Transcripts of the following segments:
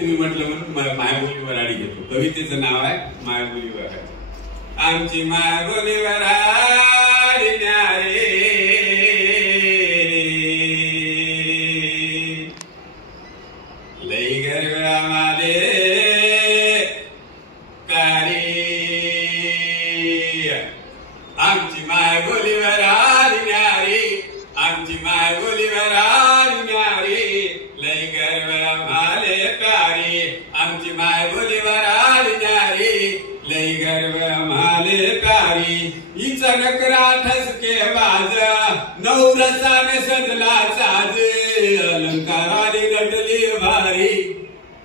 तुम्ही म्हटलं म्हणून मायबोलीवर आडी घेतो. कवितेचं नाव आहे मायबोलीवर. आमची मायबोलीवर आडी न्यारे लई गरगळा माले कारी. आमची मायबोलीवर आडी न्यारी, आमची मायबोलीवर आडी न्यारी लई गरगळा माले कारी. आमची मायबोलीवर आडी न्यारी लई गरगळा माले कारी. हिचा नकरा ठसके बाज नऊ रसाने सजला साज. अलंकाराने नटली भारी,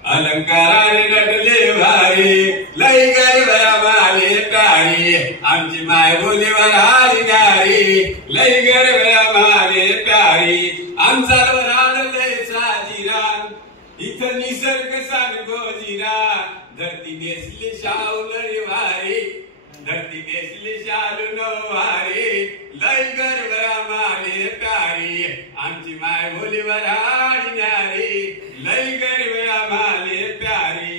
अलंकाराने नटली भारी लई गरगळा माले कारी. आमची मायबोलीवर आडी न्यारी लई गरगळा माले कारी. आमचा रानले साजीरा इथं निसर्ग सांगो जिरा. धरती नेसली शाऊलरी वारी, धरती नेसली शालू नवारी लई गरगळा माले कारी. आमची मायबोलीवर आडी न्यारी लई गरगळा माले प्यारी.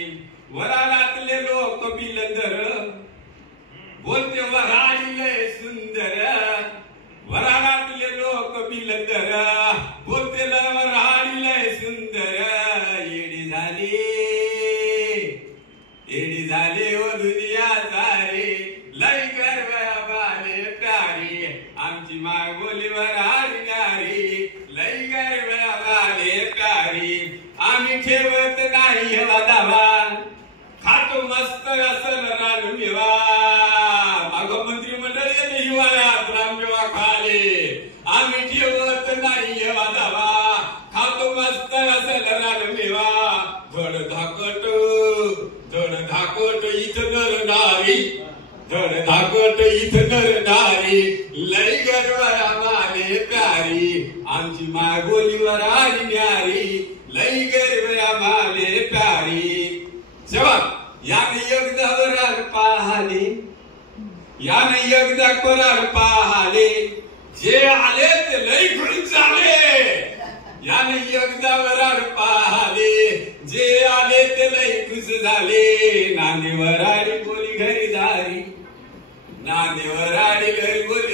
वरालातले लोक बिलंदर बोलते वराडी लय सुंदर. वरालातले लोक बिलंदर बोलते वराडी लय सुंदर. येडी झाली, येडी झाली ओ दुनिया सारी लई गरगळा माले प्यारी. आमची मायबोलीवर आडी न्यारी लई गरगळा माले प्यारी. आम्ही ठेवत नाही हेवा दावा, खातो मस्त असं रान मेवा. मागं मंत्रिमंडळ येते हिवाळ्यात रानमेवा खाले. आम्ही ठेवत नाही हेवा दावा, खातो मस्त असं रान मेवा. धड धाकट, धड धाकट इथं नर नारी, धड धाकट इथं नर नारी लई गरगळा माले प्यारी. आमची मायबोलीवर आडी न्यारी लई गरगळा माले प्यारी. जेव्हा याने एकदा वरार पाहाले, याने एकदा कोरार पाहाले. जे आले ते लई खुश झाले. याने एकदा वरार पाहाले, जे आले ते लई खुश झाले. नांदेवर आडी बोली घरी दारी, नांदेवर आडी घरी बोली